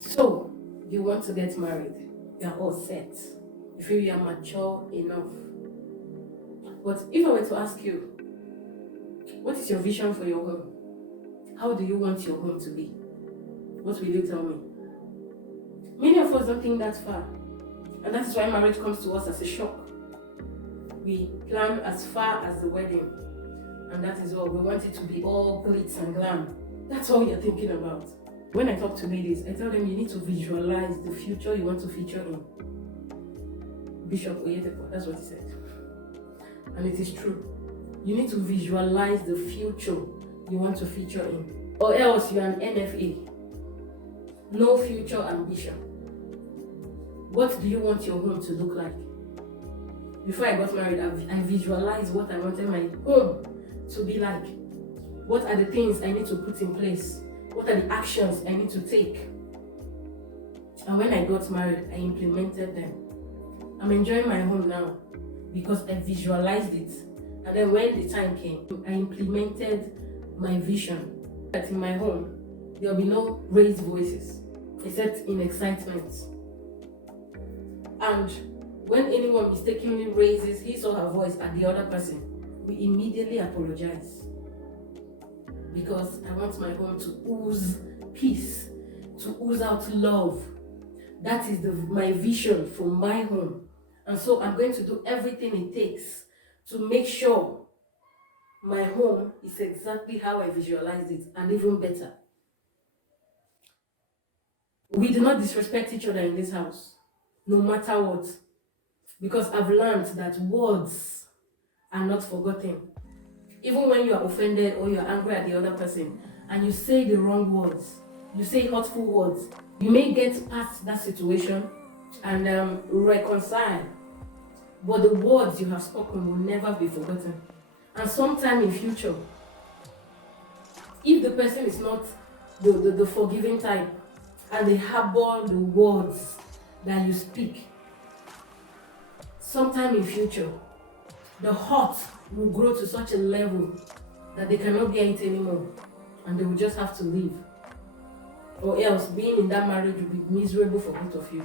So, you want to get married, you're all set. You feel you're mature enough. But if I were to ask you, what is your vision for your home? How do you want your home to be? What will you tell me? Many of us don't think that far. And that is why marriage comes to us as a shock. We plan as far as the wedding. And that is all. We want it to be all glitz and glam. That's all you're thinking about. When I talk to ladies, I tell them you need to visualize the future you want to feature in. Bishop Oyedepo, that's what he said. And it is true. You need to visualize the future you want to feature in. Or else you're an NFA. No future ambition. What do you want your home to look like? Before I got married, I visualized what I wanted my home to be like. What are the things I need to put in place? What are the actions I need to take? And when I got married, I implemented them. I'm enjoying my home now because I visualized it. And then when the time came, I implemented my vision. That in my home, there'll be no raised voices, except in excitement. And when anyone mistakenly raises his or her voice at the other person, we immediately apologize. Because I want my home to ooze peace, to ooze out love. That is my vision for my home. And so I'm going to do everything it takes to make sure my home is exactly how I visualized it, and even better. We do not disrespect each other in this house, no matter what. Because I've learned that words are not forgotten. Even when you are offended or you are angry at the other person and you say the wrong words, you say hurtful words, you may get past that situation and reconcile. But the words you have spoken will never be forgotten. And sometime in future, if the person is not the forgiving type and they harbor the words that you speak, sometime in future, the hurt will grow to such a level that they cannot bear it anymore and they will just have to leave. Or else being in that marriage will be miserable for both of you.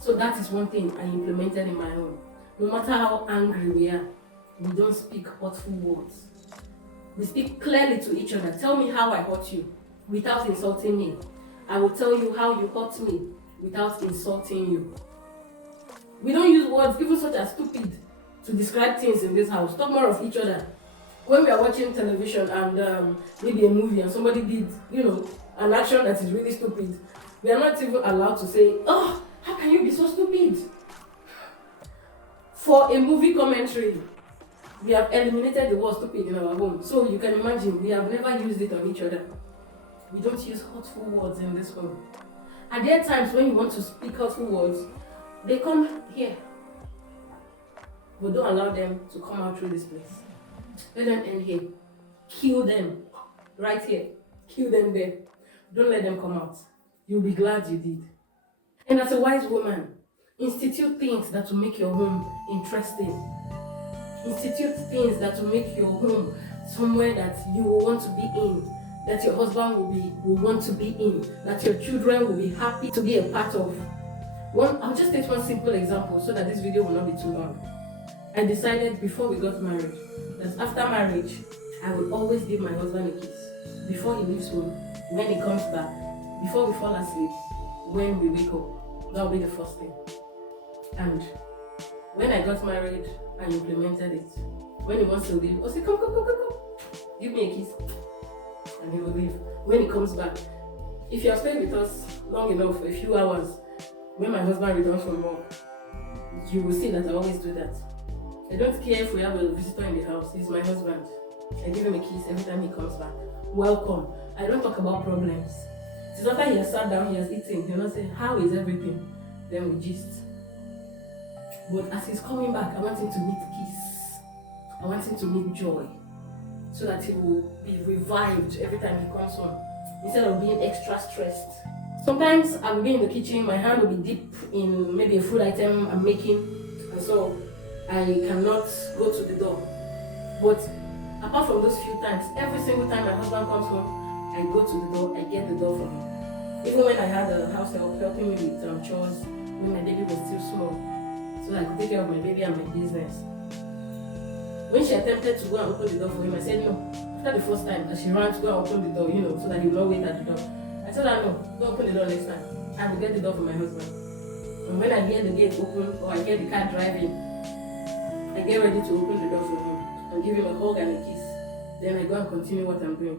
So that is one thing I implemented in my home. No matter how angry we are, we don't speak hurtful words. We speak clearly to each other. Tell me how I hurt you without insulting me. I will tell you how you hurt me without insulting you. We don't use words even such as stupid to describe things in this house. Talk more of each other. When we are watching television and maybe a movie and somebody did, an action that is really stupid, we are not even allowed to say, "Oh, how can you be so stupid?" For a movie commentary, we have eliminated the word stupid in our home. So you can imagine, we have never used it on each other. We don't use hurtful words in this home. Are there times when you want to speak hurtful words? They come here. But don't allow them to come out through this place. Let them end here. Kill them right here. Kill them there. Don't let them come out. You'll be glad you did. And as a wise woman, institute things that will make your home interesting. Institute things that will make your home somewhere that you will want to be in, that your husband will want to be in, that your children will be happy to be a part of. I'll just take one simple example so that this video will not be too long. I decided before we got married that after marriage, I will always give my husband a kiss. Before he leaves home, when he comes back, before we fall asleep, when we wake up. That will be the first thing. And when I got married, I implemented it. When he wants to leave, I'll say, come. Give me a kiss. And he will leave. When he comes back, if you have stayed with us long enough, a few hours, when my husband returns from work, you will see that I always do that. I don't care if we have a visitor in the house. He's my husband. I give him a kiss every time he comes back. Welcome. I don't talk about problems. It's after he has sat down, he has eaten, he'll not say, how is everything? Then we gist. But as he's coming back, I want him to meet peace. I want him to meet joy. So that he will be revived every time he comes home. Instead of being extra stressed. Sometimes I'll be in the kitchen, my hand will be deep in maybe a food item I'm making. And so I cannot go to the door. But apart from those few times, every single time my husband comes home, I go to the door, I get the door for him. Even when I had a house help helping me with chores, when my baby was still small, so I could take care of my baby and my business. When she attempted to go and open the door for him, I said no. After the first time, as she ran to go and open the door, so that he will not wait at the door, I told her no, don't open the door next time. I will get the door for my husband. And when I hear the gate open or I hear the car driving, I get ready to open the door for him and give him a hug and a kiss. Then I go and continue what I'm doing.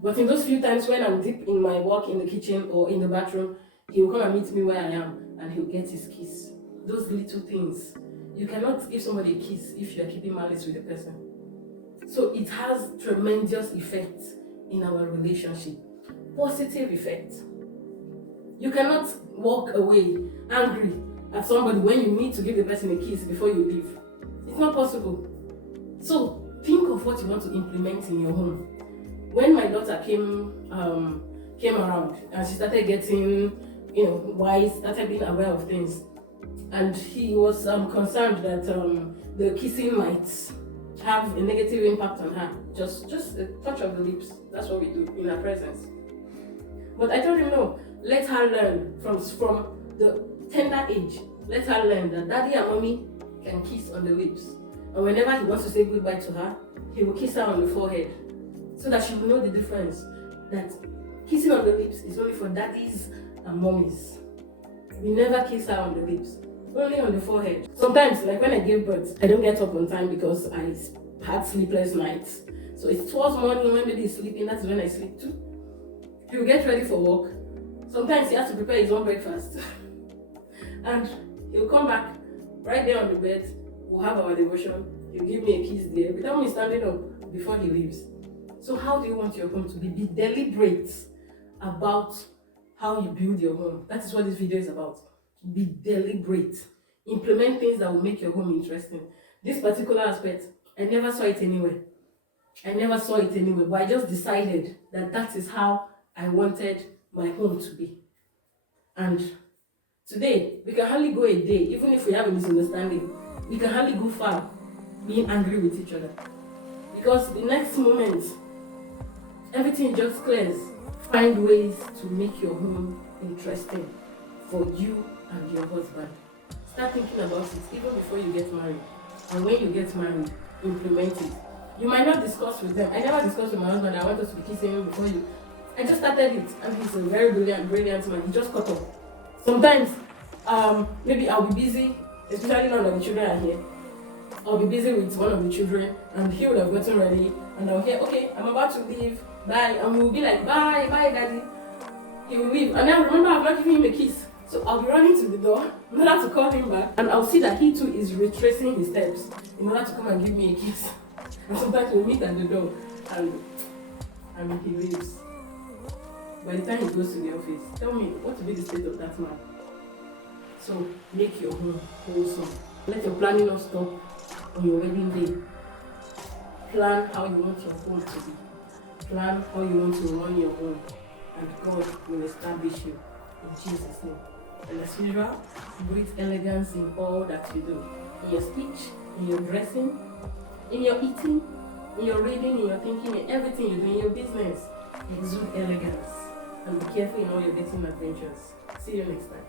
But in those few times when I'm deep in my work in the kitchen or in the bathroom, he will come and meet me where I am and he'll get his kiss. Those little things. You cannot give somebody a kiss if you are keeping malice with the person. So it has tremendous effect in our relationship. Positive effect. You cannot walk away angry at somebody when you need to give the person a kiss before you leave. It's not possible. So think of what you want to implement in your home. When my daughter came around and she started getting, wise, started being aware of things, and he was concerned that the kissing might have a negative impact on her. Just a touch of the lips. That's what we do in her presence. But I told him no. Let her learn from the tender age. Let her learn that daddy and mommy can kiss on the lips. And whenever he wants to say goodbye to her, he will kiss her on the forehead. So that she will know the difference. That kissing on the lips is only for daddies and mommies. We never kiss her on the lips. Only on the forehead. Sometimes, like when I gave birth, I don't get up on time because I had sleepless nights. So it's towards morning when baby is sleeping, that's when I sleep too. He will get ready for work. Sometimes he has to prepare his own breakfast. And he'll come back right there on the bed. We'll have our devotion. He'll give me a kiss there without me standing up before he leaves. So how do you want your home to be? Be deliberate about how you build your home. That is what this video is about. Be deliberate. Implement things that will make your home interesting. This particular aspect, I never saw it anywhere. But I just decided that is how I wanted my home to be. And today, we can hardly go a day, even if we have a misunderstanding, we can hardly go far being angry with each other. Because the next moment, everything just clears. Find ways to make your home interesting for you and your husband. Start thinking about it even before you get married. And when you get married, implement it. You might not discuss with them. I never discussed with my husband. I want us to be kissing before you. I just started it, and he's a very brilliant man. He just caught up. Sometimes, maybe I'll be busy, especially now that the children are here. I'll be busy with one of the children, and he would have gotten ready, and I'll hear, okay, I'm about to leave, bye, and we'll be like, bye, daddy. He will leave, and then remember I've not given him a kiss. So I'll be running to the door in order to call him back, and I'll see that he too is retracing his steps in order to come and give me a kiss. And sometimes we'll meet at the door, and he leaves. By the time he goes to the office, tell me what will be the state of that man. So make your home wholesome. Let your planning not stop on your wedding day. Plan how you want your home to be. Plan how you want to run your home. And God will establish you in Jesus' name. And as usual, breathe elegance in all that you do. In your speech, in your dressing, in your eating, in your reading, in your thinking, in everything you do, in your business. Exude elegance. And be careful in all your dating adventures. See you next time.